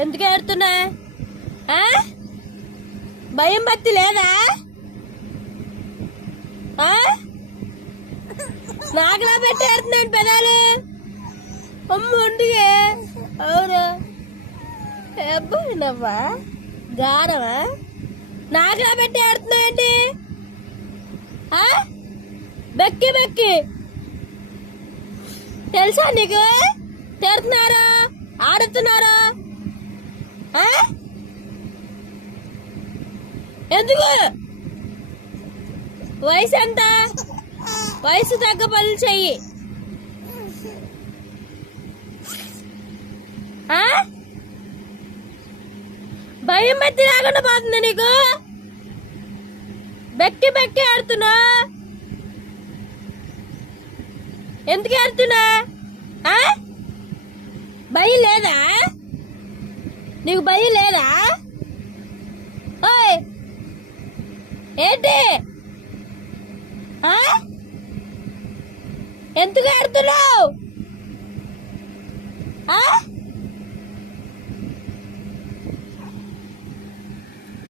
ఎందుకు ఏడుతున్నా? భయం భక్తి లేదా? నాకులా పెట్టి ఏడుతున్నాడు పెదాలు. అమ్మ ఉండిగే. అవును అబ్బాయినవ్వా గారవా? నాకులా పెట్టి ఏడుతున్నావు ఏంటి? బెక్కి బెక్కి తెలుసా నీకు? తిడుతున్నారా ఆడుతున్నారా? ఎందుకు? వయసు ఎంత? వయసు తగ్గ పనులు చెయ్యి. భయం బట్టి రాకుండా పోతుంది నీకు. బెక్కి బెక్కి ఆడుతున్నా. ఎందుకు ఆడుతున్నా? భయం లేదా నీకు? భయం లేదా? ఓయ్ ఏంటి? ఎందుకు ఆడుతున్నావు?